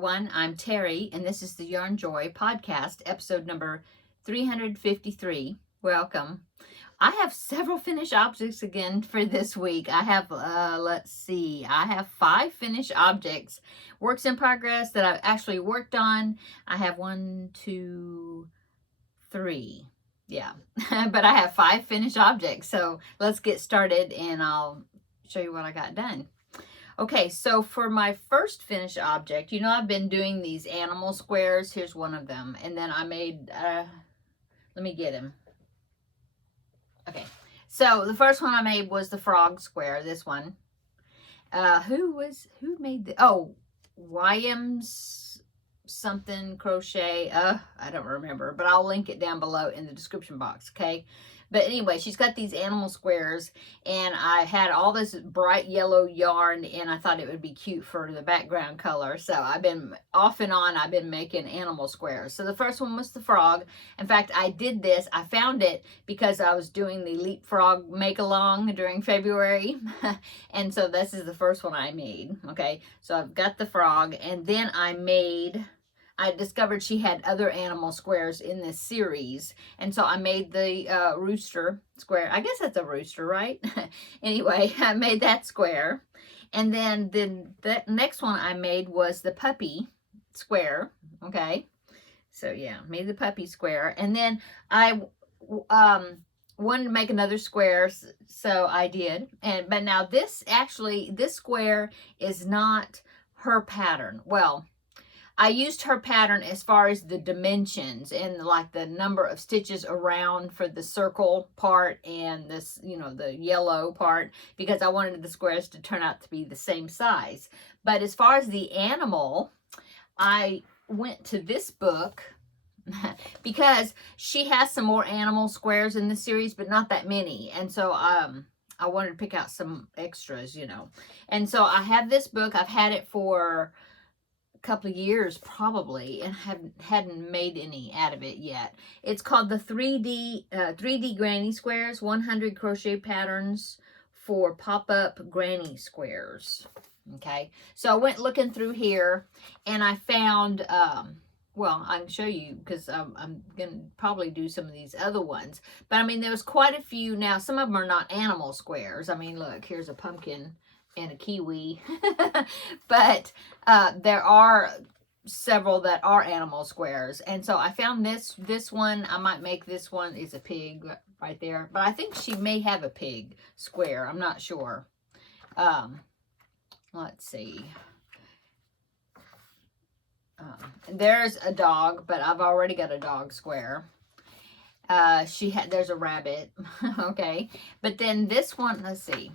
everyone. I'm Terry, and this is the Yarn Joy podcast, episode number 353. Welcome. I have several finished objects again for this week. I have, I have 5 finished objects, works in progress that I've actually worked on. I have 1, 2, 3. Yeah, but I have 5 finished objects. So let's get started and I'll show you what I got done. Okay, so for my first finished object, I've been doing these animal squares. Here's one of them. And then I made, let me get him. Okay, so the first one I made was the frog square, this one. Who made the, YM's something crochet. I don't remember, but I'll link it down below in the description box, okay? But anyway, she's got these animal squares, and I had all this bright yellow yarn, and I thought it would be cute for the background color. So I've been off and on, I've been making animal squares. So the first one was the frog. In fact, I did this, I found it because I was doing the leapfrog make-along during February. And so this is the first one I made, okay? So I've got the frog, and then I discovered she had other animal squares in this series. And so I made the rooster square. I guess that's a rooster, right? Anyway, I made that square. And then the next one I made was the puppy square. Okay. So yeah, made the puppy square. And then I wanted to make another square. So I did. But now this square is not her pattern. Well, I used her pattern as far as the dimensions and like the number of stitches around for the circle part and this, the yellow part, because I wanted the squares to turn out to be the same size. But as far as the animal, I went to this book because she has some more animal squares in this series, but not that many. And so I wanted to pick out some extras, And so I have this book. I've had it for couple of years probably, and hadn't made any out of it yet. It's called the 3D Granny Squares, 100 Crochet Patterns for Pop-Up Granny Squares. Okay, so I went looking through here and I found, well, I can show you because I'm going to probably do some of these other ones. But I mean, there was quite a few. Now, some of them are not animal squares. I mean, look, here's a pumpkin and a kiwi. But there are several that are animal squares. And so I found this one. I might make this one is a pig right there. But I think she may have a pig square. I'm not sure. Let's see. There's a dog, but I've already got a dog square. There's a rabbit. Okay. But then this one, let's see.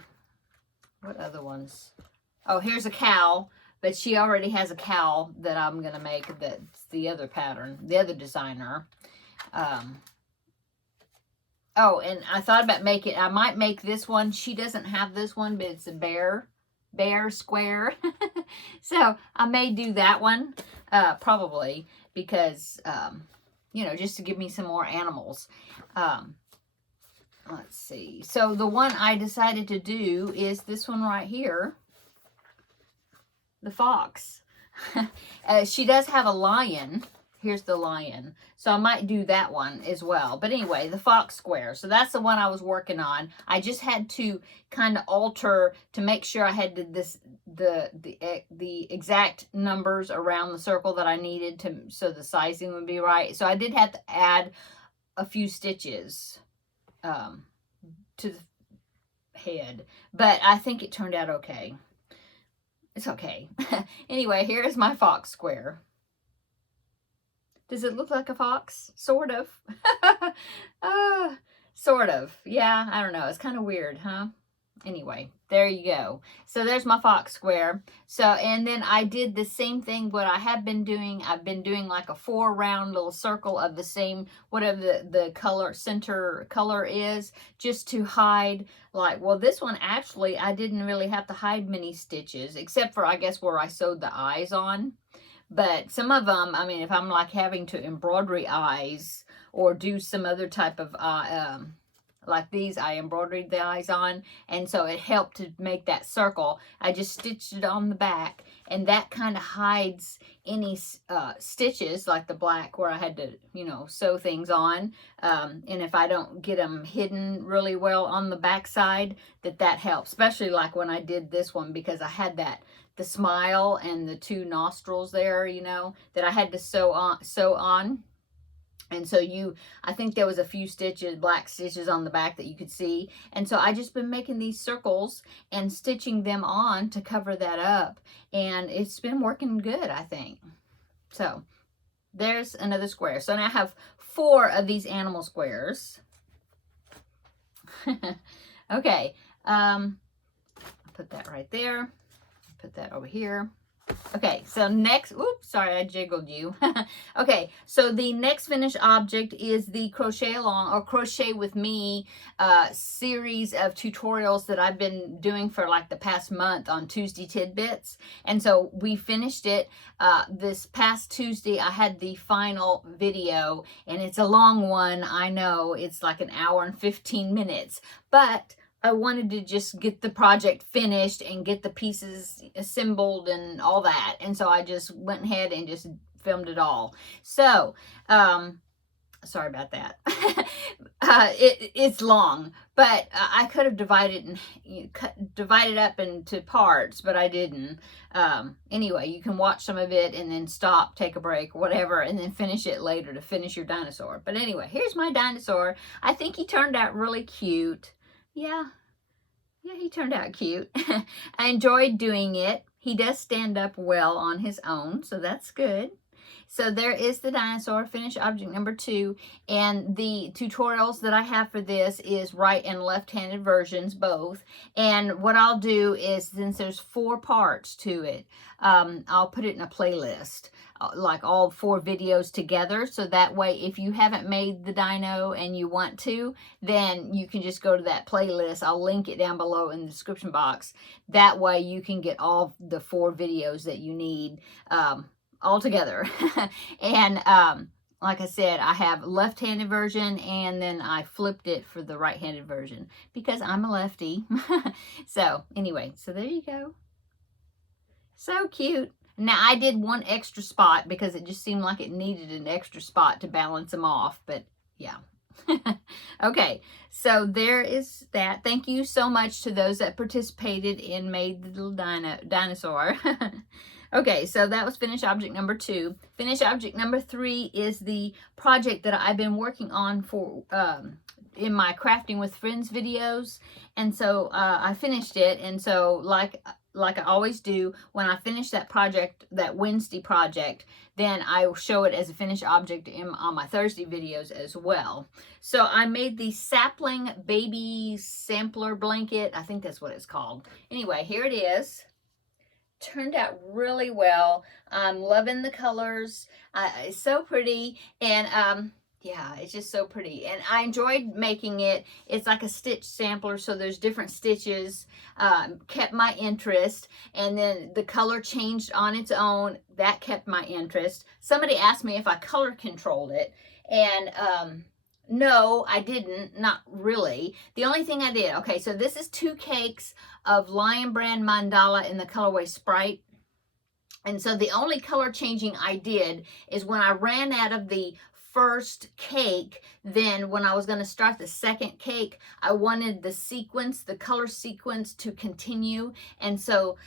What other ones? Oh, here's a cow, but she already has a cow that I'm going to make. That's the other pattern, the other designer. Oh, and I thought about I might make this one. She doesn't have this one, but it's a bear square. So I may do that one, probably, because, just to give me some more animals. Let's see. So the one I decided to do is this one right here. The fox. She does have a lion. Here's the lion. So I might do that one as well. But anyway, the fox square. So that's the one I was working on. I just had to kind of alter to make sure I had the exact numbers around the circle that I needed so the sizing would be right. So I did have to add a few stitches to the head, but I think it turned out okay. It's okay. Anyway, here is my fox square. Does it look like a fox? Sort of. Sort of. Yeah, I don't know. It's kind of weird, huh? Anyway, there you go. So there's my fox square. So, and then I did the same thing. What I have been doing, I've been doing like a 4 round little circle of the same, whatever the center color is, just to hide, like, well, this one actually, I didn't really have to hide many stitches, except for, I guess, where I sewed the eyes on. But some of them, I mean, if I'm like having to embroidery eyes or do some other type of like these, I embroidered the eyes on, and so it helped to make that circle. I just stitched it on the back, and that kind of hides any stitches, like the black where I had to, you know, sew things on. And if I don't get them hidden really well on the back side, that helps, especially like when I did this one, because I had the smile and the two nostrils there, you know, that I had to sew on. And so I think there was a few stitches, black stitches on the back that you could see. And so I just been making these circles and stitching them on to cover that up. And it's been working good, I think. So there's another square. So now I have 4 of these animal squares. Okay. Put that right there. Put that over here. Okay, so next, oops, sorry, I jiggled you. Okay, so the next finished object is the Crochet Along or Crochet With Me series of tutorials that I've been doing for like the past month on Tuesday Tidbits. And so we finished it this past Tuesday. I had the final video, and it's a long one. I know it's like an hour and 15 minutes, but I wanted to just get the project finished and get the pieces assembled and all that. And so I just went ahead and just filmed it all. So, sorry about that. It's long, but I could have divided up into parts, but I didn't. Anyway, you can watch some of it and then stop, take a break, whatever, and then finish it later to finish your dinosaur. But anyway, here's my dinosaur. I think he turned out really cute. Yeah, he turned out cute. I enjoyed doing it. He does stand up well on his own, so that's good. So there is the dinosaur, finished object number 2. And the tutorials that I have for this is right and left-handed versions, both. And what I'll do is, since there's 4 parts to it, I'll put it in a playlist, like all 4 videos together. So that way, if you haven't made the dino and you want to, then you can just go to that playlist. I'll link it down below in the description box. That way you can get all the 4 videos that you need all together. And like I said, I have left-handed version, and then I flipped it for the right-handed version because I'm a lefty. So anyway, so there you go. So cute. Now I did one extra spot because it just seemed like it needed an extra spot to balance them off, but yeah. Okay, so there is that. Thank you so much to those that participated and made the little dinosaur. Okay, so that was finished object number 2. Finished object number 3 is the project that I've been working on for in my Crafting with Friends videos. And so I finished it. And so like I always do, when I finish that project, that Wednesday project, then I will show it as a finished object on my Thursday videos as well. So I made the Sapling baby sampler blanket. I think that's what it's called. Anyway, here it is. Turned out really well. I'm loving the colors. It's so pretty, and yeah, it's just so pretty, and I enjoyed making it. It's like a stitch sampler, so there's different stitches. Kept my interest, and then the color changed on its own. That kept my interest. Somebody asked me if I color controlled it, and no, I didn't, not really. The only thing I did, okay, so this is 2 cakes of Lion Brand Mandala in the colorway Sprite. And so the only color changing I did is when I ran out of the first cake, then when I was going to start the second cake, I wanted the sequence, the color sequence to continue. And so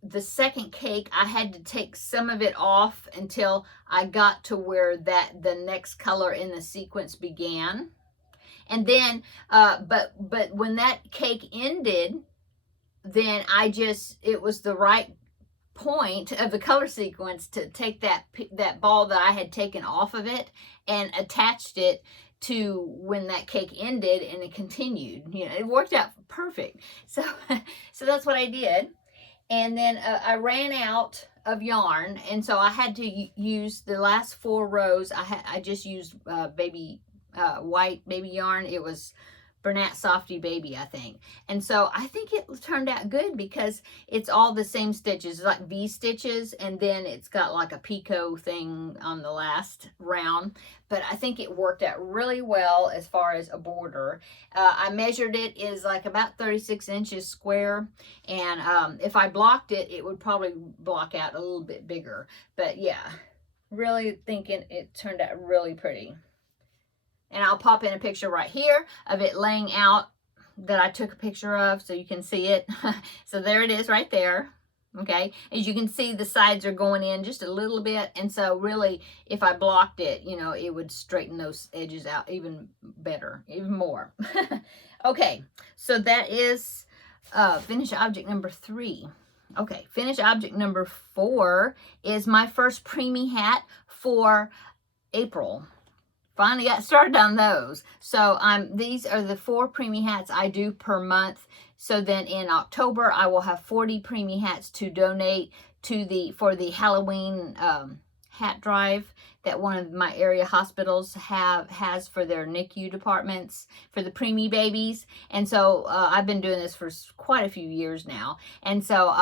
the second cake, I had to take some of it off until I got to where the next color in the sequence began. And then, but when that cake ended, then it was the right point of the color sequence to take that ball that I had taken off of it and attached it to when that cake ended, and it continued. You know, it worked out perfect. So that's what I did. And then I ran out of yarn, and so I had to use the last 4 rows. I just used white baby yarn. It was Bernat Softy Baby, I think. And so I think it turned out good because it's all the same stitches, like V stitches, and then it's got like a picot thing on the last round. But I think it worked out really well as far as a border. I measured it is like about 36 inches square, and if I blocked it, it would probably block out a little bit bigger. But yeah, really thinking it turned out really pretty. And I'll pop in a picture right here of it laying out that I took a picture of so you can see it. So there it is right there. Okay, as you can see, the sides are going in just a little bit, and so really if I blocked it, you know, it would straighten those edges out even better, even more. Okay, so that is finished object number 3. Okay, finished object number 4 is my first preemie hat for April. Finally got started on those. So these are the 4 preemie hats I do per month. So then in October, I will have 40 preemie hats to donate to for the Halloween hat drive that one of my area hospitals has for their NICU departments for the preemie babies. And so I've been doing this for quite a few years now. And so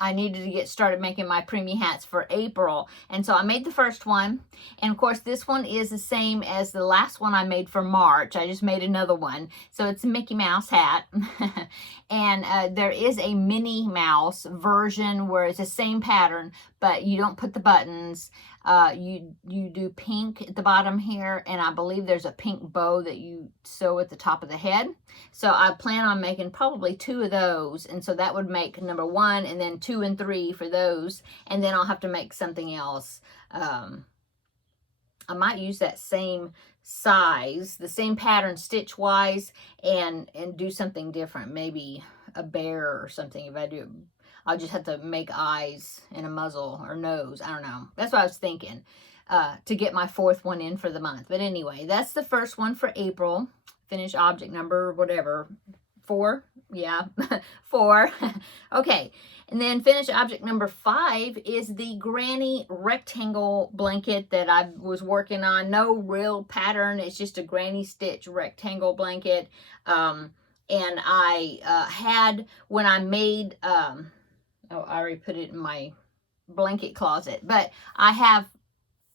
I needed to get started making my preemie hats for April. And so I made the first one. And of course, this one is the same as the last one I made for March. I just made another one. So it's a Mickey Mouse hat. And there is a Minnie Mouse version where it's the same pattern, but you don't put the buttons. You do pink at the bottom here, and I believe there's a pink bow that you sew at the top of the head. So I plan on making probably 2 of those, and so that would make number 1, and then 2 and 3 for those, and then I'll have to make something else. I might use that same size, the same pattern stitch wise, and do something different, maybe a bear or something. If I do, I'll just have to make eyes and a muzzle or nose. I don't know. That's what I was thinking to get my 4th one in for the month. But anyway, that's the first one for April. Finish object number, whatever, 4. Yeah, 4. Okay. And then finish object number 5 is the granny rectangle blanket that I was working on. No real pattern. It's just a granny stitch rectangle blanket. And I had, when I made... oh, I already put it in my blanket closet, but I have,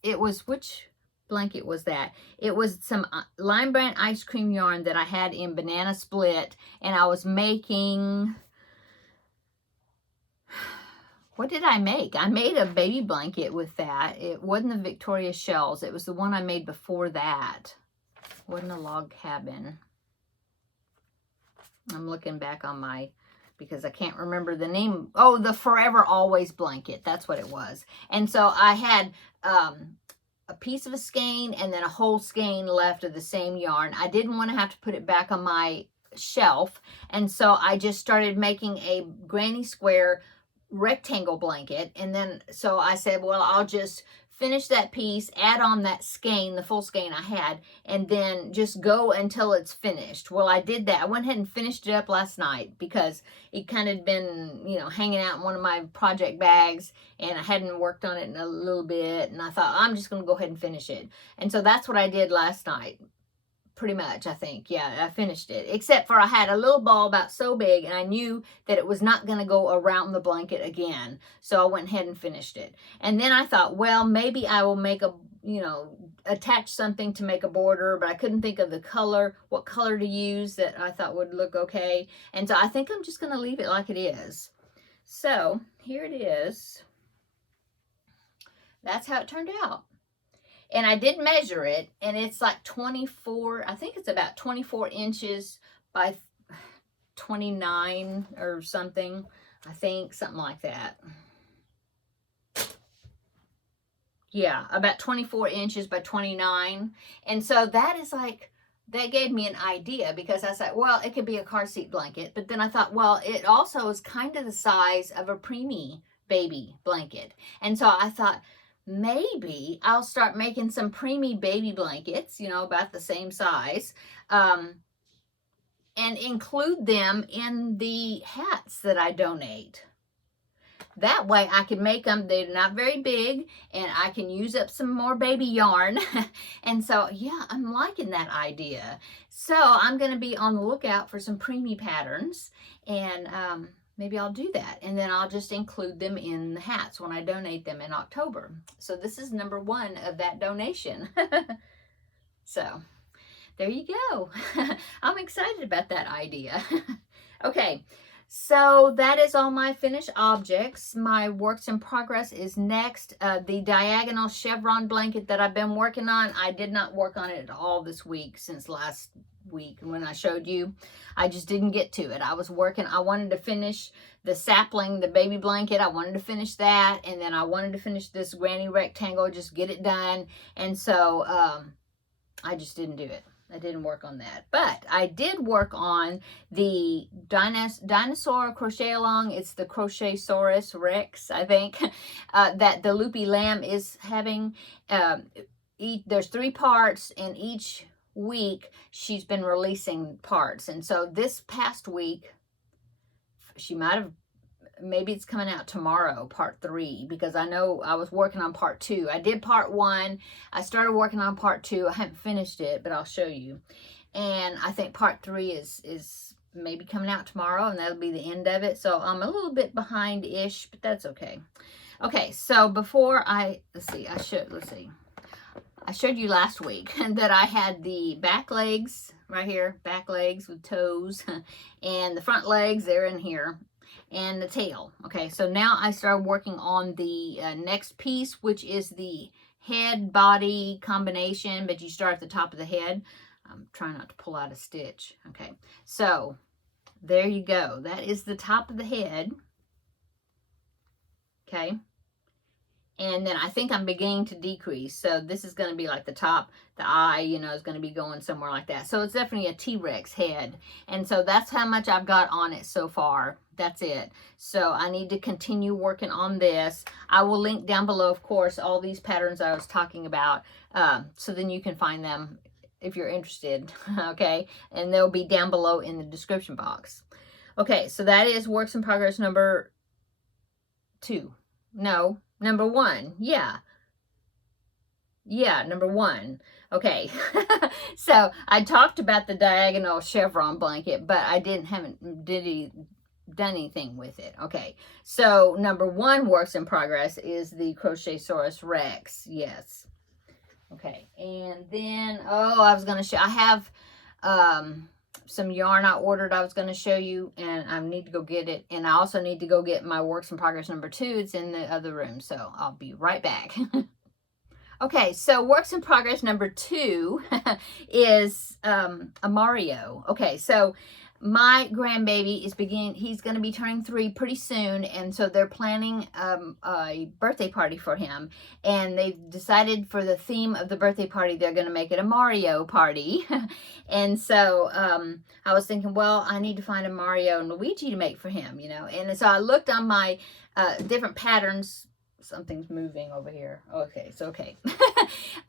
it was, which blanket was that? It was some Lime Brand ice cream yarn that I had in Banana Split, and I was making, what did I make? I made a baby blanket with that. It wasn't the Victoria Shells. It was the one I made before that. It wasn't a log cabin. I'm looking back on my, because I can't remember the name. Oh, the Forever Always blanket. That's what it was. And so I had a piece of a skein and then a whole skein left of the same yarn. I didn't want to have to put it back on my shelf. And so I just started making a granny square rectangle blanket. And then, so I said, well, I'll just finish that piece, add on that skein, the full skein I had, and then just go until it's finished. Well, I did that. I went ahead and finished it up last night because it kind of been, you know, hanging out in one of my project bags, and I hadn't worked on it in a little bit, and I thought, I'm just going to go ahead and finish it. And so that's what I did last night. Pretty much, I think. Yeah, I finished it. Except for I had a little ball about so big, and I knew that it was not going to go around the blanket again. So I went ahead and finished it. And then I thought, well, maybe I will make a, you know, attach something to make a border, but I couldn't think of the color, what color to use that I thought would look okay. And so I think I'm just going to leave it like it is. So here it is. That's how it turned out. And I did measure it, and it's like 24, I think it's about 24 inches by 29 or something. I think something like that. Yeah, about 24 inches by 29. And so that is like, that gave me an idea, because I said, well, it could be a car seat blanket. But then I thought, well, it also is kind of the size of a preemie baby blanket. And so I thought, maybe I'll start making some preemie baby blankets, you know, about the same size, and include them in the hats that I donate. that way I can make them, they're not very big, and I can use up some more baby yarn. And so, yeah, I'm liking that idea. So I'm going to be on the lookout for some preemie patterns, and maybe I'll do that. And then I'll just include them in the hats when I donate them in October. So this is number 1 of that donation. So there you go. I'm excited about that idea. Okay. So that is all my finished objects. My works in progress is next. The diagonal chevron blanket that I've been working on. I did not work on it at all this week since last week when I showed you. I just didn't get to it. I was working. I wanted to finish the sapling, the baby blanket. I wanted to finish that. And then I wanted to finish this granny rectangle, just get it done. And so I just didn't do it. I didn't work on that, but I did work on the dinosaur crochet along. It's the Crochet-saurus Rex, I think, that the Loopy Lamb is having. There's 3 parts, and each week she's been releasing parts. And so this past week, she might have, maybe it's coming out tomorrow, part 3, because I know I was working on part 2. I did part 1. I started working on part 2. I haven't finished it, but I'll show you. And I think part 3 is maybe coming out tomorrow, and that'll be the end of it. So I'm a little bit behind-ish, but that's okay. Okay, so before I showed you last week that I had the back legs right here, back legs with toes, and the front legs, they're in here, and the tail. Okay, so now I started working on the next piece, which is the head body combination, but you start at the top of the head. I'm trying not to pull out a stitch. Okay, so there you go. That is the top of the head. Okay, and then I think I'm beginning to decrease. So this is going to be like the top, the eye, you know, is going to be going somewhere like that. So it's definitely a T-Rex head. And so that's how much I've got on it so far. That's it. So I need to continue working on this. I will link down below, of course, all these patterns I was talking about. So then you can find them if you're interested. Okay. And they'll be down below in the description box. Okay. So that is works in progress number 2. No. Number 1, yeah, number 1. Okay, so I talked about the diagonal chevron blanket, but I haven't done anything with it. Okay, so number 1 works in progress is the Crochet-saurus Rex. Yes. Okay, and then I was gonna show. I have some yarn I ordered I was going to show you, and I need to go get it. And I also need to go get my works in progress number 2. It's in the other room, so I'll be right back. Okay, so works in progress number 2 is a Mario. Okay, so my grandbaby is he's going to be turning 3 pretty soon, and so they're planning a birthday party for him, and they've decided for the theme of the birthday party they're going to make it a Mario party. And so I was thinking, well, I need to find a Mario and Luigi to make for him, you know. And so I looked on my different patterns. Something's moving over here. Okay, it's okay.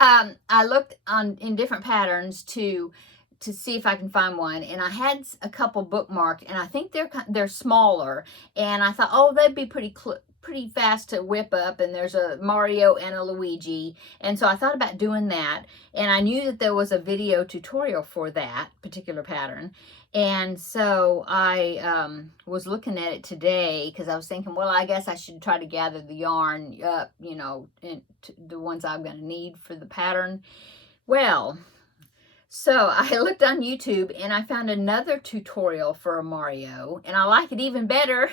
I looked in different patterns to see if I can find one, and I had a couple bookmarked, and I think they're smaller, and I thought, oh, they'd be pretty fast to whip up, and there's a Mario and a Luigi, and so I thought about doing that, and I knew that there was a video tutorial for that particular pattern, and so I was looking at it today because I was thinking, well, I guess I should try to gather the yarn up, you know, the ones I'm going to need for the pattern. Well, so I looked on YouTube and I found another tutorial for a Mario, and I like it even better.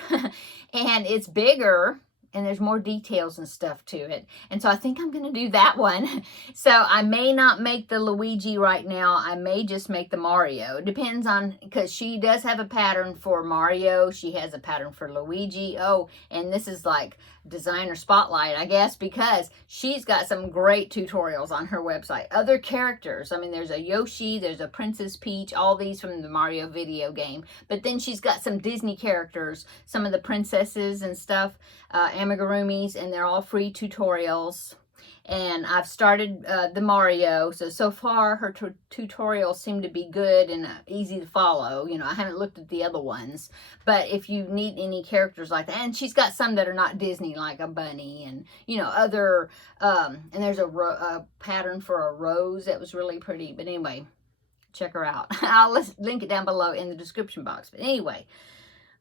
And it's bigger and there's more details and stuff to it. And so I think I'm going to do that one. So I may not make the Luigi right now. I may just make the Mario. It depends on, because she does have a pattern for Mario. She has a pattern for Luigi. Oh, and this is like designer spotlight, I guess, because she's got some great tutorials on her website. Other characters, I mean, there's a Yoshi, there's a Princess Peach, all these from the Mario video game. But then she's got some Disney characters, some of the princesses and stuff, amigurumis, and they're all free tutorials And I've started the Mario. So far her tutorials seem to be good and easy to follow. You know, I haven't looked at the other ones, but if you need any characters like that, and she's got some that are not Disney, like a bunny and, you know, other, and there's a pattern for a rose that was really pretty. But anyway, check her out. I'll link it down below in the description box. But anyway,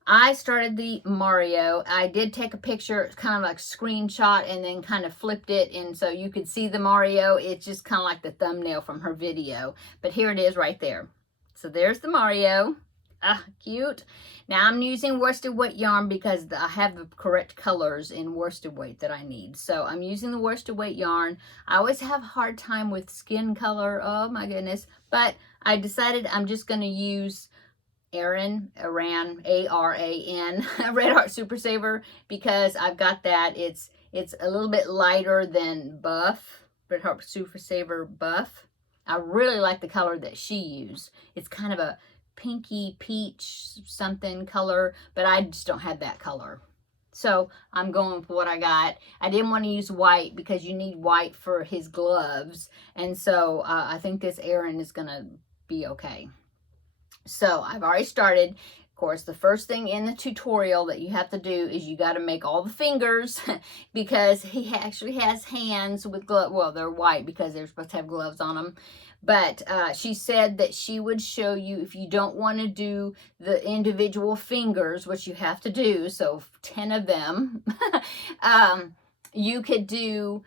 I started the Mario. I did take a picture, kind of like screenshot, and then kind of flipped it, and so you could see the Mario. It's just kind of like the thumbnail from her video. But here it is right there. So there's the Mario. Ah, cute. Now I'm using worsted weight yarn because I have the correct colors in worsted weight that I need. So I'm using the worsted weight yarn. I always have a hard time with skin color. Oh my goodness. But I decided I'm just going to use Aran, A-R-A-N, Red Heart Super Saver, because I've got that. It's a little bit lighter than Buff, Red Heart Super Saver Buff. I really like the color that she used. It's kind of a pinky peach something color, but I just don't have that color. So I'm going with what I got. I didn't want to use white because you need white for his gloves. And so I think this Aran is going to be okay. So I've already started. Of course, the first thing in the tutorial that you have to do is you got to make all the fingers because he actually has hands with gloves. Well, they're white because they're supposed to have gloves on them. But she said that she would show you if you don't want to do the individual fingers, which you have to do, so 10 of them, you could do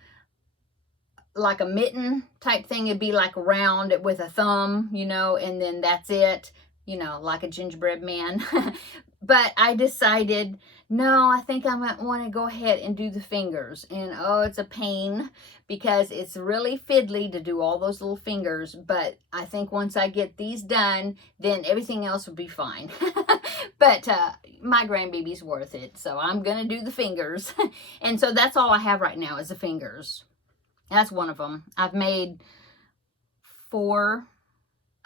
like a mitten type thing. It'd be like round with a thumb, you know, and then that's it. You know, like a gingerbread man. But I decided, no, I think I might want to go ahead and do the fingers. And oh, it's a pain because it's really fiddly to do all those little fingers. But I think once I get these done, then everything else will be fine. But my grandbaby's worth it. So I'm going to do the fingers. And so that's all I have right now is the fingers. That's one of them. I've made 4.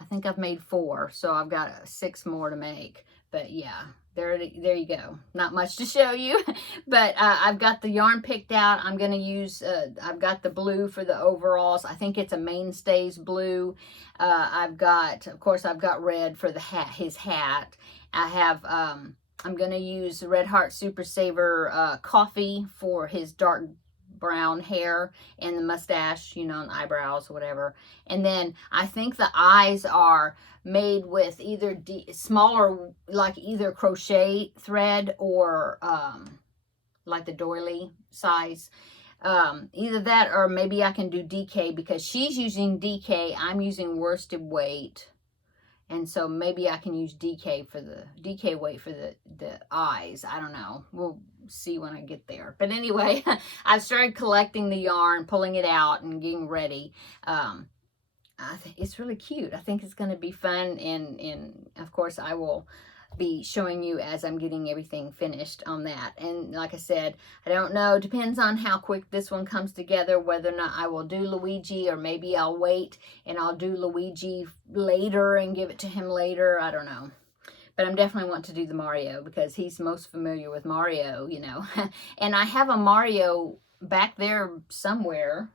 I think I've made 4, so I've got 6 more to make. But yeah, there you go. Not much to show you, but I've got the yarn picked out. I'm going to use, I've got the blue for the overalls. I think it's a Mainstays blue. I've got, of course, I've got red for the hat, his hat. I have, I'm going to use Red Heart Super Saver coffee for his dark brown hair and the mustache, you know, and eyebrows or whatever. And then I think the eyes are made with either smaller, like either crochet thread or like the doily size. Either that or maybe I can do DK because she's using DK. I'm using worsted weight. And so maybe I can use DK for the DK weight for the eyes. I don't know. We'll see when I get there. But anyway, I've started collecting the yarn, pulling it out, and getting ready. I think it's really cute. I think it's going to be fun. And of course, I will be showing you as I'm getting everything finished on that. And like I said, I don't know, depends on how quick this one comes together, whether or not I will do Luigi, or maybe I'll wait and I'll do Luigi later and give it to him later. I don't know. But I'm definitely want to do the Mario because he's most familiar with Mario, you know. And I have a Mario back there somewhere.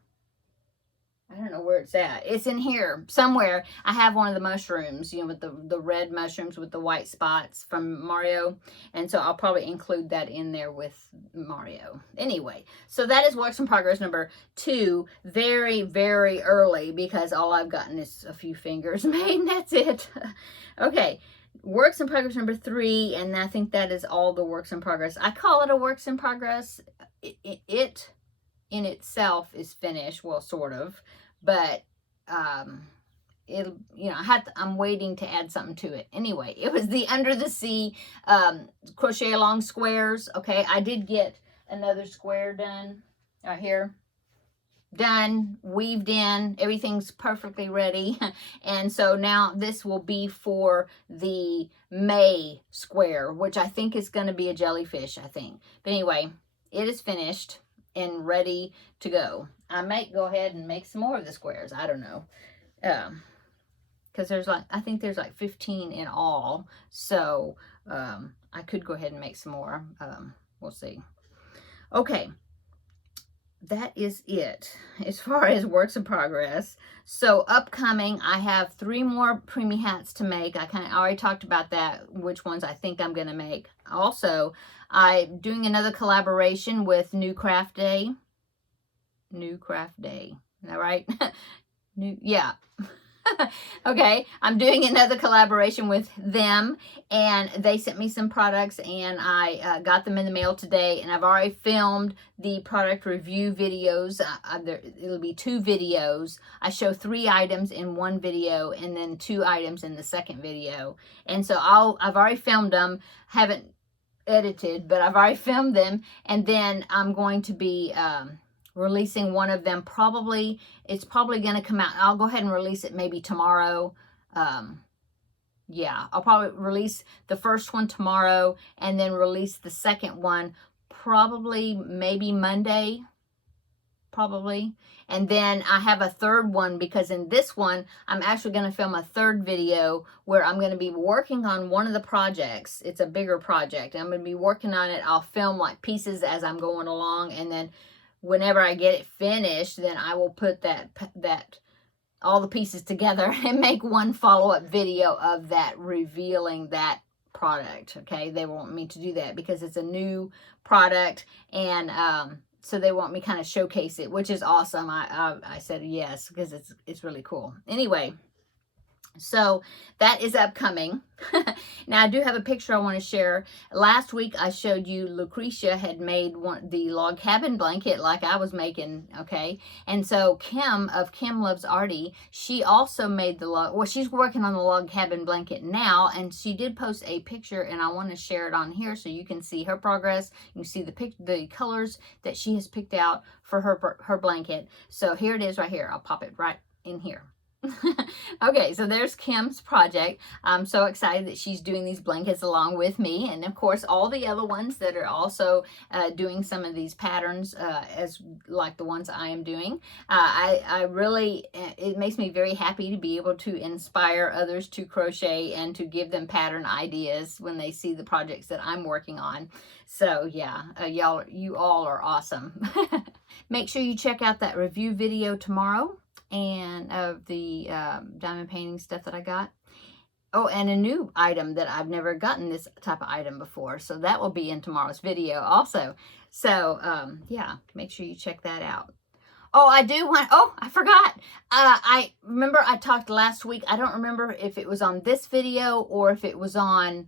I don't know where it's at. It's in here somewhere. I have one of the mushrooms, you know, with the red mushrooms with the white spots from Mario. And so I'll probably include that in there with Mario. Anyway, so that is works in progress number 2. Very, very early because all I've gotten is a few fingers made and that's it. Okay. Works in progress number 3, and I think that is all the works in progress. I call it a works in progress. It in itself is finished, well, sort of, but it'll, you know, I'm waiting to add something to it. Anyway, it was the Under the Sea crochet along squares. Okay, I did get another square done right here. Done, weaved in, everything's perfectly ready. And so now this will be for the May square, which I think is going to be a jellyfish, I think. But anyway, it is finished and ready to go. I might go ahead and make some more of the squares. I don't know. Because there's like, I think there's like 15 in all. So I could go ahead and make some more. We'll see. Okay. that is it as far as works in progress. So upcoming, I have 3 more preemie hats to make. I already talked about that, which ones I think I'm going to make. Also, I'm doing another collaboration with New Craft Day. New Craft Day. Is that right? Yeah. Okay, I'm doing another collaboration with them, and they sent me some products, and I got them in the mail today, and I've already filmed the product review videos. It'll be 2 videos. I show 3 items in one video, and then 2 items in the second video. And so I've already filmed them, haven't edited, but I've already filmed them, and then I'm going to be releasing one of them. It's probably going to come out. I'll go ahead and release it maybe tomorrow. Yeah, I'll probably release the first one tomorrow and then release the second one probably maybe Monday, probably. And then I have a third one, because in this one, I'm actually going to film a third video where I'm going to be working on one of the projects. It's a bigger project. I'm going to be working on it. I'll film like pieces as I'm going along, and then whenever I get it finished, then I will put that all the pieces together and make one follow-up video of that, revealing that product. Okay, they want me to do that because it's a new product, and so they want me kind of showcase it, which is awesome. I said yes because it's really cool. Anyway, so that is upcoming. Now, I do have a picture I want to share. Last week, I showed you Lucretia had made the log cabin blanket like I was making, okay? And so Kim of Kim Loves Artie, she also made she's working on the log cabin blanket now, and she did post a picture, and I want to share it on here so you can see her progress. You can see the colors that she has picked out for her blanket. So here it is right here. I'll pop it right in here. Okay, so there's Kim's project. I'm so excited that she's doing these blankets along with me, and of course all the other ones that are also doing some of these patterns as like the ones I am doing. I really, it makes me very happy to be able to inspire others to crochet and to give them pattern ideas when they see the projects that I'm working on. So yeah, you all are awesome. Make sure you check out that review video tomorrow, and of the diamond painting stuff that I got. Oh, and a new item that I've never gotten this type of item before, so that will be in tomorrow's video also. So yeah, make sure you check that out. Oh, I forgot. I remember I talked last week. I don't remember if it was on this video or if it was on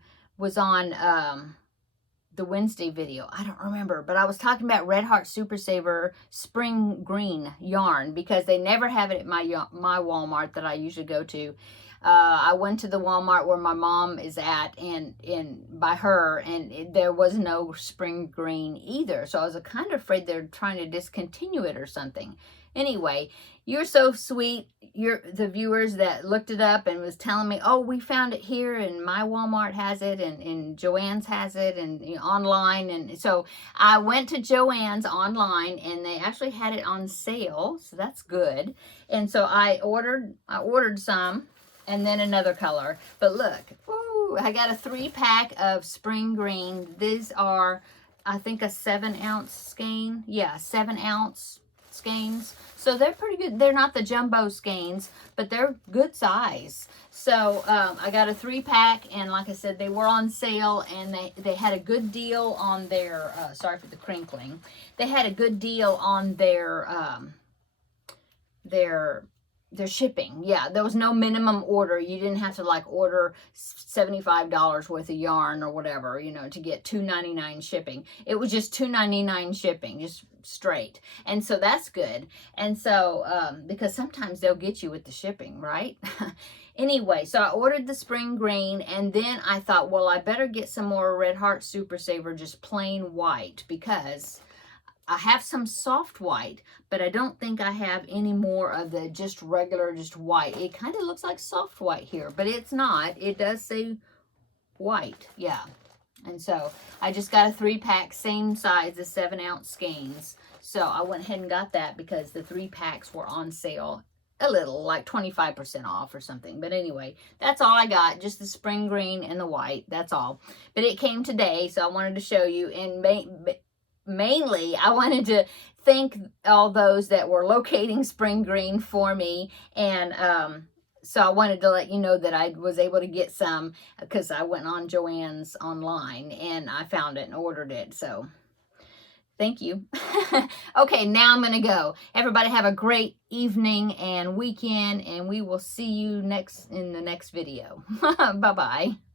the Wednesday video. I don't remember, but I was talking about Red Heart Super Saver Spring Green yarn, because they never have it at my Walmart that I usually go to. I went to the Walmart where my mom is at, and by her, and there was no spring green either. So I was kind of afraid they're trying to discontinue it or something. Anyway, you're so sweet. You're the viewers that looked it up and was telling me, oh, we found it here, and my Walmart has it, and Joann's has it, and online. And so I went to Joann's online, and they actually had it on sale, so that's good. And so I ordered some, and then another color. But look, ooh, I got a 3-pack of spring green. These are, I think, a 7-ounce skein. Yeah, 7-ounce skeins. So they're pretty good. They're not the jumbo skeins, but they're good size. So I got a 3-pack, and like I said, they were on sale, and they had a good deal on their, sorry for the crinkling. They had a good deal on their shipping. Yeah, there was no minimum order. You didn't have to like order $75 worth of yarn or whatever, to get $2.99 shipping. It was just $2.99 shipping, just straight. And so that's good. And so because sometimes they'll get you with the shipping, right? Anyway, so I ordered the spring green, and then I thought, well, I better get some more Red Heart Super Saver, just plain white, because I have some soft white, but I don't think I have any more of the just regular, just white. It kind of looks like soft white here, but it's not. It does say white, yeah. And so I just got a 3-pack, same size, the 7-ounce skeins. So I went ahead and got that because the 3-packs were on sale a little, like 25% off or something. But anyway, that's all I got, just the spring green and the white, that's all. But it came today, so I wanted to show you, and mainly I wanted to thank all those that were locating spring green for me. And so I wanted to let you know that I was able to get some, because I went on Joann's online and I found it and ordered it. So thank you. Okay, now I'm going to go. Everybody have a great evening and weekend, and we will see you in the next video. Bye-bye.